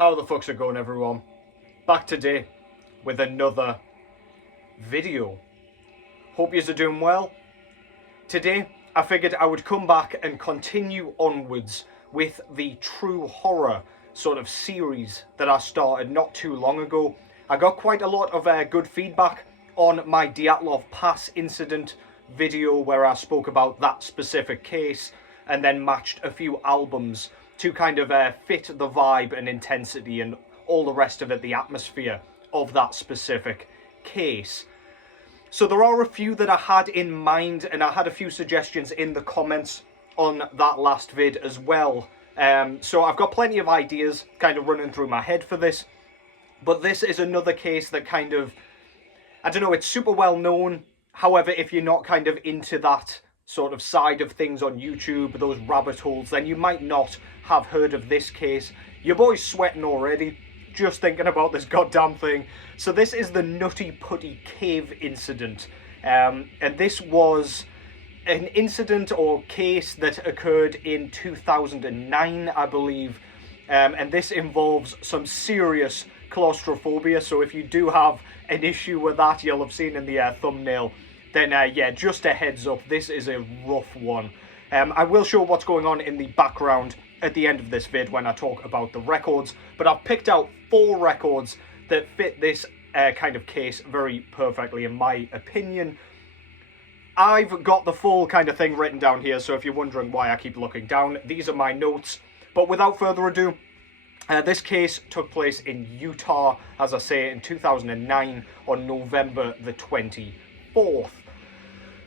How the fuck's it going, everyone? Back today with another video. Hope yous are doing well. Today I figured I would come back and continue onwards with the true horror sort of series that I started not too long ago. I got quite a lot of good feedback on my Dyatlov Pass incident video where I spoke about that specific case and then matched a few albums to kind of fit the vibe and intensity and all the rest of it, the atmosphere of that specific case. So there are a few that I had in mind, and I had a few suggestions in the comments on that last vid as well. So I've got plenty of ideas kind of running through my head for this. But this is another case that kind of, I don't know, it's super well known. However, if you're not kind of into that sort of side of things on YouTube, those rabbit holes, then you might not have heard of this case. Your boy's sweating already, just thinking about this goddamn thing. So this is the Nutty Putty Cave incident. And this was an incident or case that occurred in 2009, I believe. And this involves some serious claustrophobia. So if you do have an issue with that, you'll have seen in the thumbnail, then yeah, just a heads up, this is a rough one. I will show what's going on in the background at the end of this vid when I talk about the records, but I've picked out 4 records that fit this kind of case very perfectly, in my opinion. I've got the full kind of thing written down here, so if you're wondering why I keep looking down, these are my notes. But without further ado, this case took place in Utah, as I say, in 2009 on November the 24th.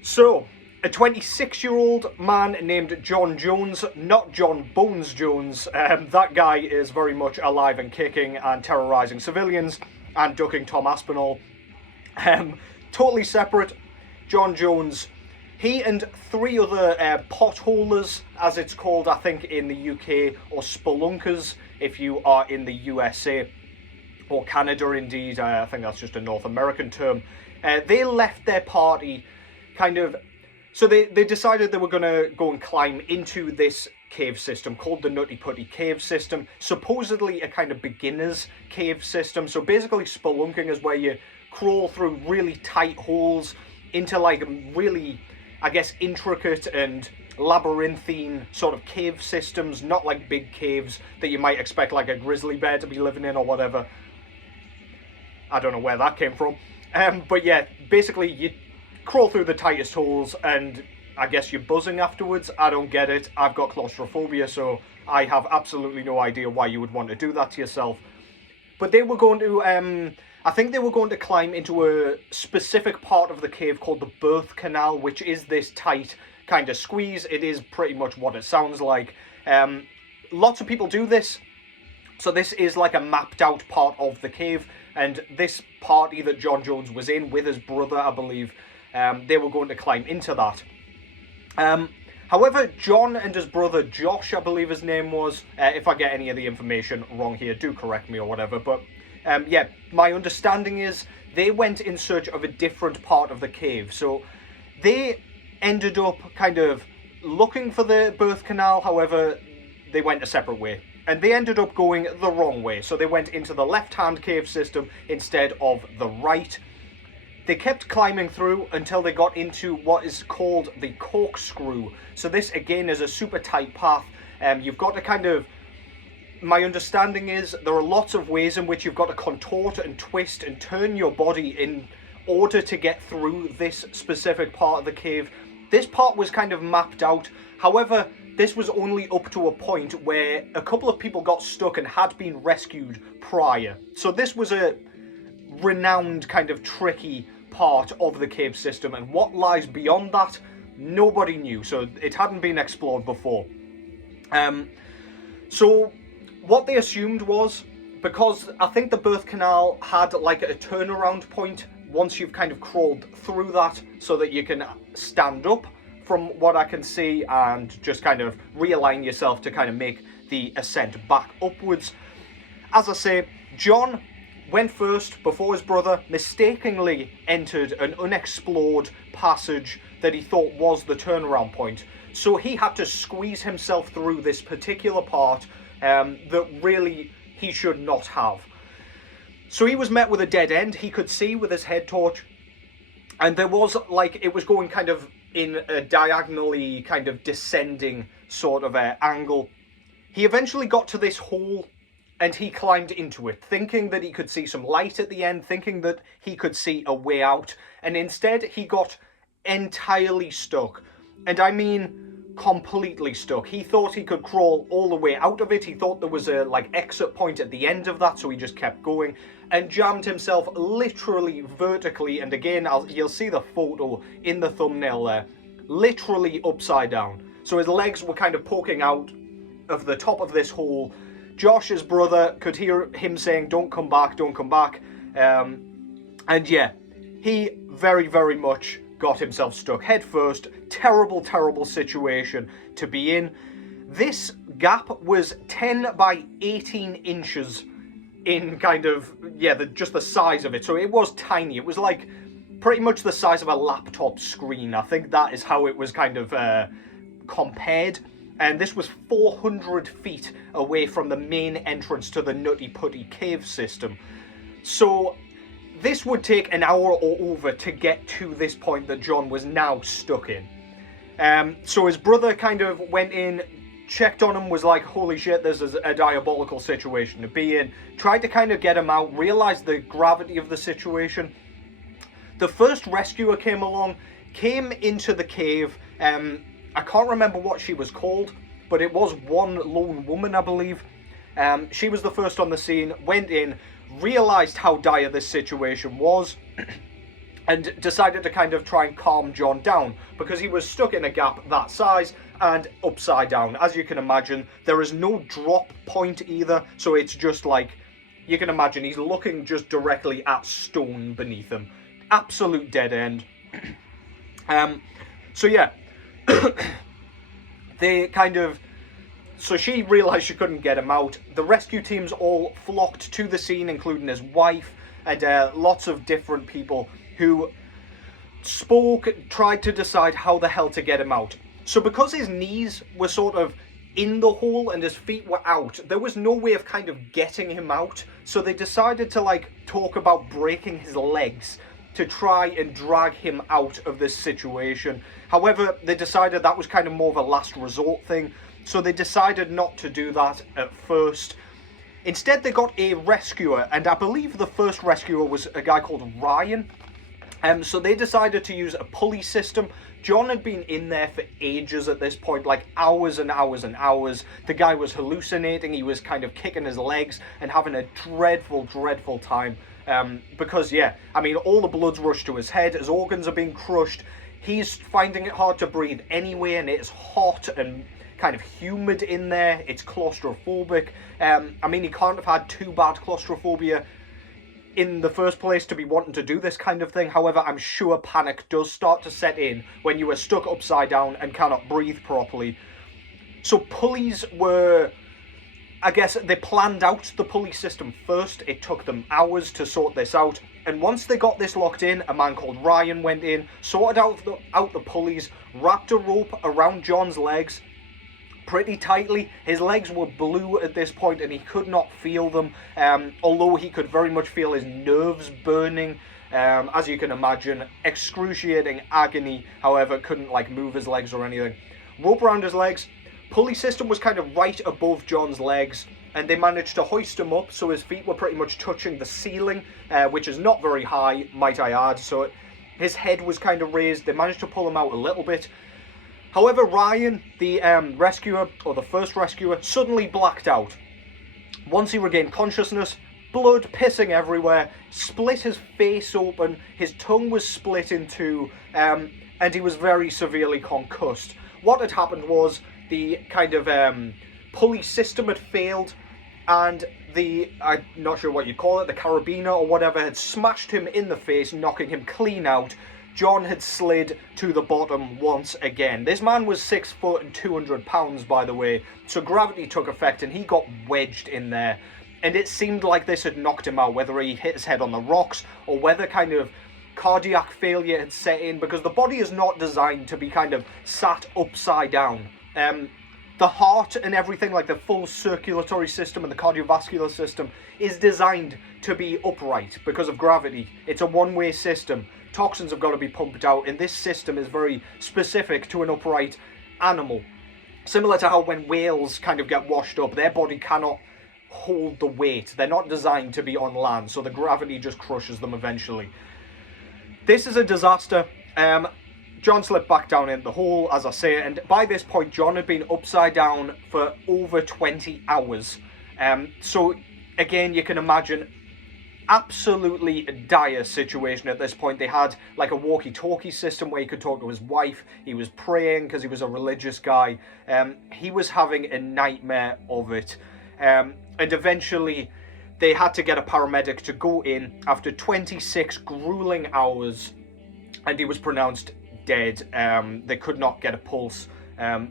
So, a 26-year-old man named John Jones, not John Bones Jones. That guy is very much alive and kicking and terrorising civilians and ducking Tom Aspinall. Totally separate. John Jones, he and 3 other potholers, as it's called, I think, in the UK, or spelunkers, if you are in the USA, or Canada indeed. I think that's just a North American term. They left their party kind of, so they decided they were going to go and climb into this cave system called the Nutty Putty Cave system, supposedly a kind of beginner's cave system. So basically spelunking is where you crawl through really tight holes into like really, I guess, intricate and labyrinthine sort of cave systems, not like big caves that you might expect like a grizzly bear to be living in or whatever. I don't know where that came from. But yeah, basically you crawl through the tightest holes and I guess you're buzzing afterwards. I don't get it. I've got claustrophobia, so I have absolutely no idea why you would want to do that to yourself. But they were going to, I think they were going to climb into a specific part of the cave called the birth canal, which is this tight kind of squeeze. It is pretty much what it sounds like. Lots of people do this. So this is like a mapped out part of the cave. And this party that John Jones was in with his brother, I believe, they were going to climb into that. However, John and his brother Josh, I believe his name was, if I get any of the information wrong here, do correct me or whatever, but yeah, my understanding is they went in search of a different part of the cave. So they ended up kind of looking for the birth canal, however, they went a separate way. And they ended up going the wrong way. So they went into the left-hand cave system instead of the right. They kept climbing through until they got into what is called the corkscrew. So this, again, is a super tight path. You've got to kind of, my understanding is there are lots of ways in which you've got to contort and twist and turn your body in order to get through this specific part of the cave. This part was kind of mapped out. However, this was only up to a point where a couple of people got stuck and had been rescued prior. So this was a renowned kind of tricky part of the cave system, and what lies beyond that, nobody knew. So it hadn't been explored before. So what they assumed was, because I think the birth canal had like a turnaround point once you've kind of crawled through that, so that you can stand up from what I can see and just kind of realign yourself to kind of make the ascent back upwards. As I say, John went first before his brother, mistakenly entered an unexplored passage that he thought was the turnaround point. So he had to squeeze himself through this particular part that really he should not have. So he was met with a dead end. He could see with his head torch, and there was, like, it was going kind of in a diagonally kind of descending sort of angle. He eventually got to this hole, and he climbed into it, thinking that he could see some light at the end, thinking that he could see a way out, and instead he got entirely stuck. And I mean completely stuck. He thought he could crawl all the way out of it. He thought there was a like exit point at the end of that, so he just kept going and jammed himself literally vertically, and again you'll see the photo in the thumbnail there, literally upside down. So his legs were kind of poking out of the top of this hole. Josh's brother could hear him saying, "Don't come back, don't come back." And yeah, he very, very much got himself stuck head first. Terrible, terrible situation to be in. This gap was 10 by 18 inches in kind of, yeah, just the size of it. So it was tiny. It was like pretty much the size of a laptop screen. I think that is how it was kind of compared. And this was 400 feet away from the main entrance to the Nutty Putty Cave system. So this would take an hour or over to get to this point that John was now stuck in. So his brother kind of went in, checked on him, was like, holy shit, this is a diabolical situation to be in. Tried to kind of get him out, realized the gravity of the situation. The first rescuer came along, came into the cave. I can't remember what she was called, but it was one lone woman, I believe. She was the first on the scene, went in, realized how dire this situation was, and decided to kind of try and calm John down, because he was stuck in a gap that size and upside down. As you can imagine, there is no drop point either, so it's just like, you can imagine he's looking just directly at stone beneath him. Absolute dead end. So yeah, they kind of, so she realised she couldn't get him out. The rescue teams all flocked to the scene, including his wife and lots of different people who spoke, tried to decide how the hell to get him out. So because his knees were sort of in the hole and his feet were out, there was no way of kind of getting him out. So they decided to like talk about breaking his legs to try and drag him out of this situation. However, they decided that was kind of more of a last resort thing. So they decided not to do that at first. Instead, they got a rescuer, and I believe the first rescuer was a guy called Ryan. So they decided to use a pulley system. John had been in there for ages at this point, like hours and hours and hours. The guy was hallucinating, he was kind of kicking his legs and having a dreadful, dreadful time. Because, yeah, I mean, all the blood's rushed to his head, his organs are being crushed. He's finding it hard to breathe anyway, and it's hot and kind of humid in there. It's claustrophobic. I mean, he can't have had too bad claustrophobia in the first place to be wanting to do this kind of thing. However, I'm sure panic does start to set in when you are stuck upside down and cannot breathe properly. So pulleys were, I guess, they planned out the pulley system first. It took them hours to sort this out. And once they got this locked in, a man called Ryan went in, sorted out the pulleys, wrapped a rope around John's legs pretty tightly. His legs were blue at this point and he could not feel them, although he could very much feel his nerves burning. As you can imagine, excruciating agony. However, couldn't like move his legs or anything. Rope around his legs. Pulley system was kind of right above John's legs, and they managed to hoist him up so his feet were pretty much touching the ceiling, which is not very high, might I add. So his head was kind of raised. They managed to pull him out a little bit. However, Ryan, the rescuer, or the first rescuer, suddenly blacked out. Once he regained consciousness, blood pissing everywhere, split his face open, his tongue was split in two, and he was very severely concussed. What had happened was the kind of pulley system had failed, and the, I'm not sure what you call it, the carabiner or whatever, had smashed him in the face, knocking him clean out. John had slid to the bottom once again. This man was 6 foot and 200 pounds, by the way, so gravity took effect and he got wedged in there. And it seemed like this had knocked him out, whether he hit his head on the rocks or whether kind of cardiac failure had set in, because the body is not designed to be kind of sat upside down. The heart and everything, like the full circulatory system and the cardiovascular system, is designed to be upright because of gravity. It's a one-way system. Toxins have got to be pumped out, and this system is very specific to an upright animal. Similar to how when whales kind of get washed up, their body cannot hold the weight. They're not designed to be on land, so the gravity just crushes them eventually. This is a disaster. John slipped back down in the hole, as I say, and by this point John had been upside down for over 20 hours. So again, you can imagine, absolutely dire situation at this point. They had like a walkie-talkie system where he could talk to his wife. He was praying because he was a religious guy. He was having a nightmare of it. And eventually they had to get a paramedic to go in after 26 grueling hours, and he was pronounced dead. They could not get a pulse. And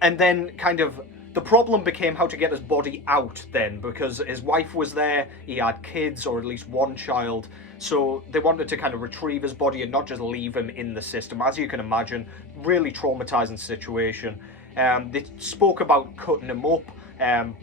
then kind of the problem became how to get his body out then, because his wife was there, he had kids, or at least one child, so they wanted to kind of retrieve his body and not just leave him in the system. As you can imagine, really traumatizing situation. They spoke about cutting him up,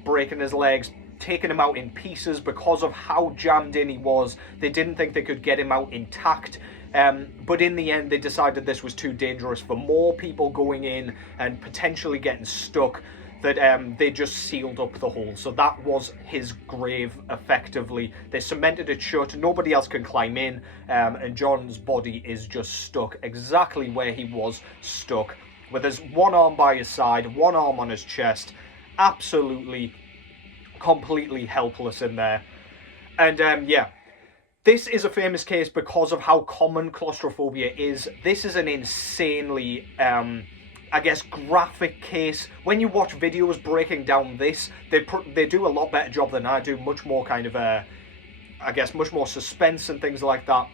breaking his legs, taking him out in pieces because of how jammed in he was. They didn't think they could get him out intact. But in the end, they decided this was too dangerous for more people going in and potentially getting stuck, that they just sealed up the hole. So that was his grave, effectively. They cemented it shut, nobody else can climb in, and John's body is just stuck exactly where he was stuck, with his one arm by his side, one arm on his chest, absolutely, completely helpless in there. And yeah, this is a famous case because of how common claustrophobia is. This is an insanely, I guess, graphic case. When you watch videos breaking down this, they do a lot better job than I do. Much more kind of, I guess, much more suspense and things like that.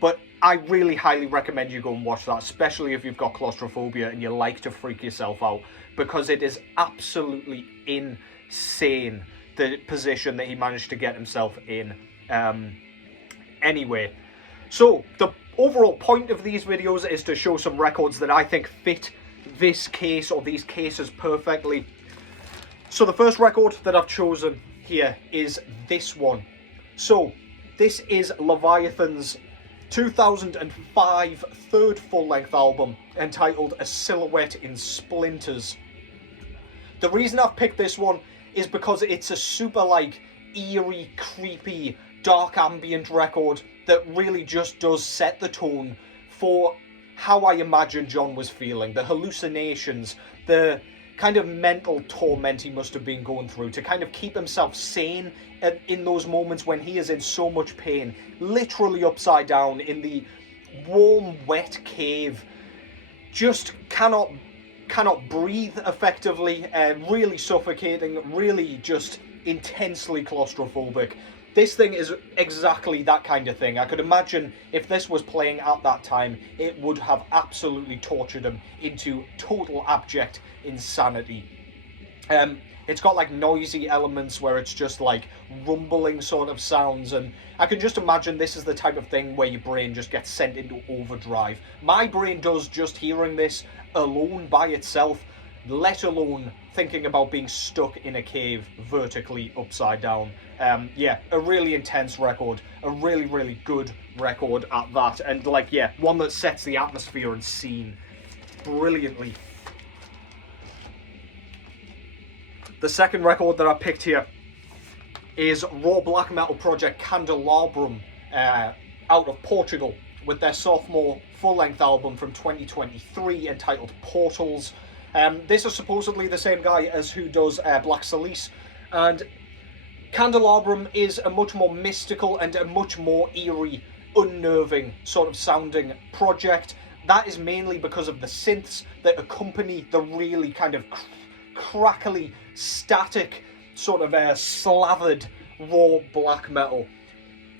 But I really highly recommend you go and watch that, especially if you've got claustrophobia and you like to freak yourself out, because it is absolutely insane, the position that he managed to get himself in. Anyway, so the overall point of these videos is to show some records that I think fit this case or these cases perfectly. So the first record that I've chosen here is this one. So this is Leviathan's 2005 third full-length album entitled A Silhouette in Splinters. The reason I've picked this one is because it's a super like eerie, creepy, dark ambient record that really just does set the tone for how I imagine John was feeling, the hallucinations, the kind of mental torment he must have been going through to kind of keep himself sane in those moments when he is in so much pain, literally upside down in the warm, wet cave, just cannot breathe effectively, really suffocating, really just intensely claustrophobic. This thing is exactly that kind of thing. I could imagine if this was playing at that time, it would have absolutely tortured him into total abject insanity. It's got like noisy elements where it's just like rumbling sort of sounds, and I can just imagine this is the type of thing where your brain just gets sent into overdrive. My brain does just hearing this alone by itself, let alone thinking about being stuck in a cave vertically upside down. Yeah, a really intense record, a really, really good record at that, and like, yeah, one that sets the atmosphere and scene brilliantly. The second record that I picked here is raw black metal project Candelabram, out of Portugal, with their sophomore full-length album from 2023 entitled Portals. This is supposedly the same guy as who does Black Salice, and Candelabram is a much more mystical and a much more eerie, unnerving sort of sounding project. That is mainly because of the synths that accompany the really kind of crackly, static, sort of slathered raw black metal.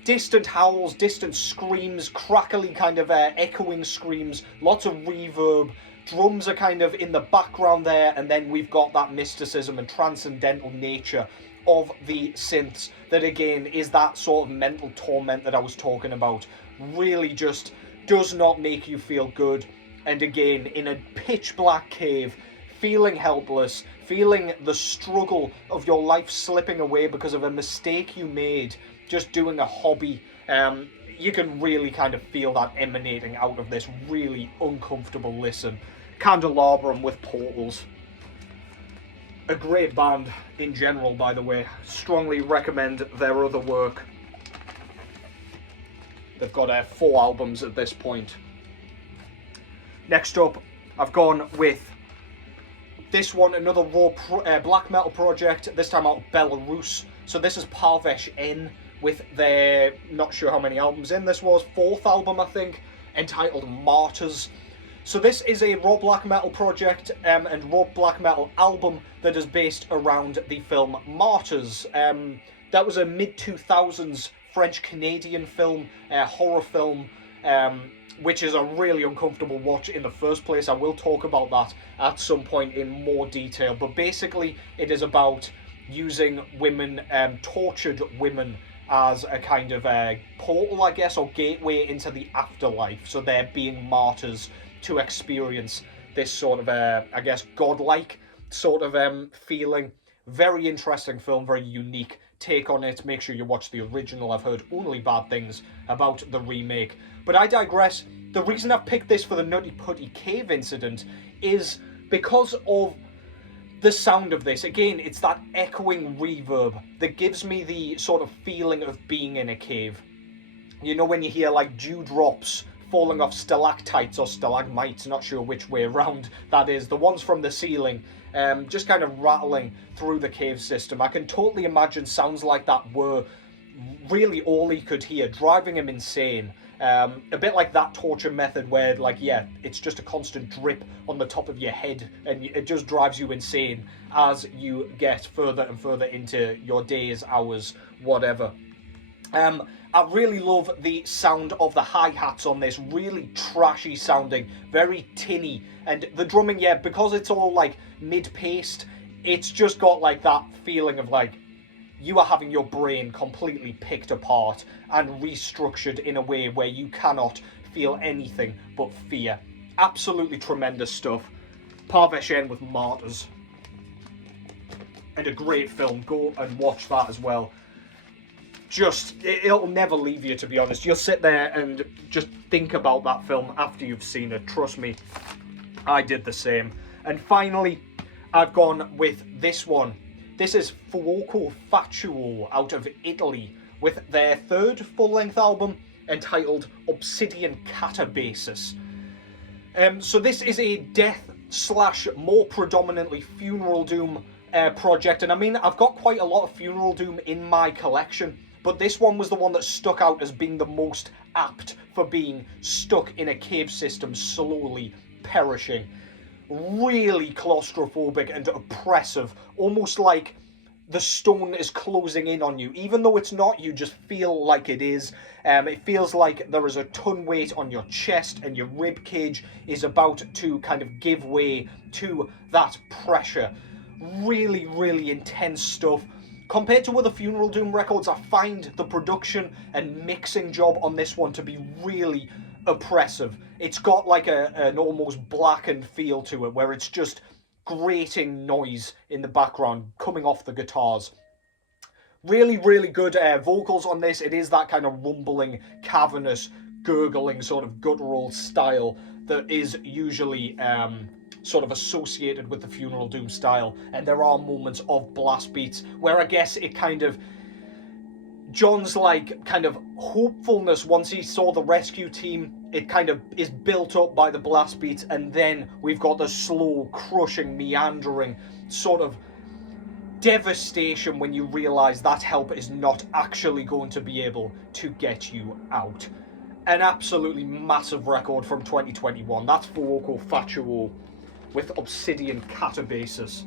Distant howls, distant screams, crackly kind of echoing screams, lots of reverb. Drums are kind of in the background there, and then we've got that mysticism and transcendental nature of the synths that again is that sort of mental torment that I was talking about. Really just does not make you feel good, and again in a pitch black cave feeling helpless, feeling the struggle of your life slipping away because of a mistake you made just doing a hobby, you can really kind of feel that emanating out of this really uncomfortable listen. Candelabram with Portals. A great band in general, by the way. Strongly recommend their other work. They've got 4 albums at this point. Next up, I've gone with this one, another raw black metal project, this time out of Belarus. So this is Vesh En with their, not sure how many albums in this was, 4th album I think, entitled Martyrs. So this is a raw black metal project and raw black metal album that is based around the film Martyrs. That was a mid-2000s French-Canadian film, horror film, which is a really uncomfortable watch in the first place. I will talk about that at some point in more detail. But basically, it is about using women, tortured women, as a kind of portal, I guess, or gateway into the afterlife. So they're being martyrs to experience this sort of, I guess, godlike sort of feeling. Very interesting film, very unique take on it. Make sure you watch the original. I've heard only bad things about the remake. But I digress. The reason I've picked this for the Nutty Putty Cave incident is because of the sound of this. Again, it's that echoing reverb that gives me the sort of feeling of being in a cave. You know, when you hear like dewdrops falling off stalactites or stalagmites, not sure which way around that is, the ones from the ceiling, just kind of rattling through the cave system. I can totally imagine sounds like that were really all he could hear, driving him insane. A bit like that torture method where, like, yeah, it's just a constant drip on the top of your head and it just drives you insane as you get further and further into your days, hours, whatever. I really love the sound of the hi-hats on this, really trashy sounding, very tinny, and the drumming, yeah, because it's all like mid-paced, it's just got like that feeling of like you are having your brain completely picked apart and restructured in a way where you cannot feel anything but fear. Absolutely tremendous stuff. Vesh En with Martyrs. And a great film. Go and watch that as well. Just, it'll never leave you, to be honest. You'll sit there and just think about that film after you've seen it. Trust me, I did the same. And finally, I've gone with this one. This is Fuoco Factual out of Italy with their 3rd full-length album entitled Obsidian Catabasis. So this is a death / more predominantly funeral doom project. And I mean, I've got quite a lot of funeral doom in my collection, but this one was the one that stuck out as being the most apt for being stuck in a cave system, slowly perishing. Really claustrophobic and oppressive, almost like the stone is closing in on you. Even though it's not, you just feel like it is. It feels like there is a ton weight on your chest and your rib cage is about to kind of give way to that pressure. Really, really intense stuff. Compared to other Funeral Doom records, I find the production and mixing job on this one to be really oppressive. It's got like an almost blackened feel to it, where it's just grating noise in the background coming off the guitars. Really, really good vocals on this. It is that kind of rumbling, cavernous, gurgling sort of guttural style that is usually sort of associated with the Funeral Doom style. And there are moments of blast beats where I guess it kind of, John's like kind of hopefulness once he saw the rescue team, it kind of is built up by the blast beats, and then we've got the slow, crushing, meandering sort of devastation when you realise that help is not actually going to be able to get you out. An absolutely massive record from 2021. That's Fuoco Factual with Obsidian Catabasis.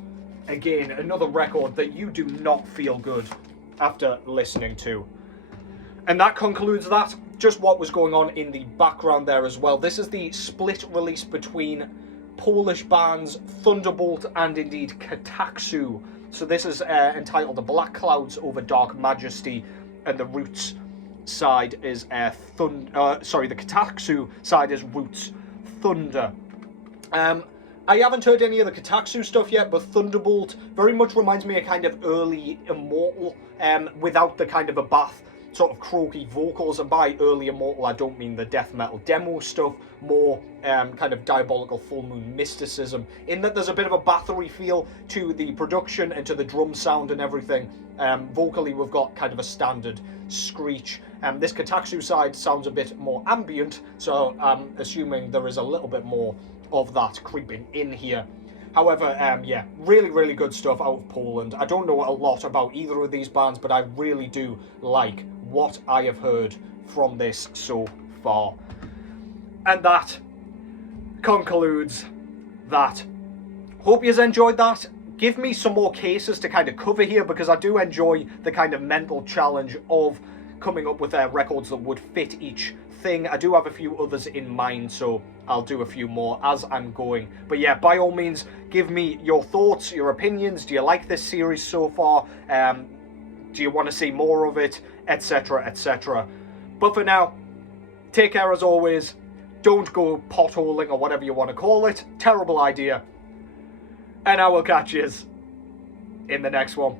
Again, another record that you do not feel good after listening to. And that concludes that. Just what was going on in the background there as well. This is the split release between Polish bands Thunderbolt and indeed Kataxu. So this is entitled The Black Clouds Over Dark Majesty, and the Roots side is the Kataxu side is Roots Thunder. I haven't heard any of the Kataxu stuff yet, but Thunderbolt very much reminds me of kind of early Immortal, without the kind of a bath sort of croaky vocals. And by early Immortal, I don't mean the death metal demo stuff, more kind of diabolical full moon mysticism, in that there's a bit of a battery feel to the production and to the drum sound and everything. Vocally, we've got kind of a standard screech. This Kataxu side sounds a bit more ambient, so I'm assuming there is a little bit more of that creeping in here. However, yeah, really, really good stuff out of Poland. I don't know a lot about either of these bands, but I really do like what I have heard from this so far. And that concludes that. Hope you've enjoyed that. Give me some more cases to kind of cover here, because I do enjoy the kind of mental challenge of coming up with records that would fit each thing. I do have a few others in mind, so I'll do a few more as I'm going. But yeah, by all means, give me your thoughts, your opinions. Do you like this series so far? Do you want to see more of it? Etc, etc. But for now, take care as always. Don't go potholing or whatever you want to call it. Terrible idea. And I will catch you in the next one.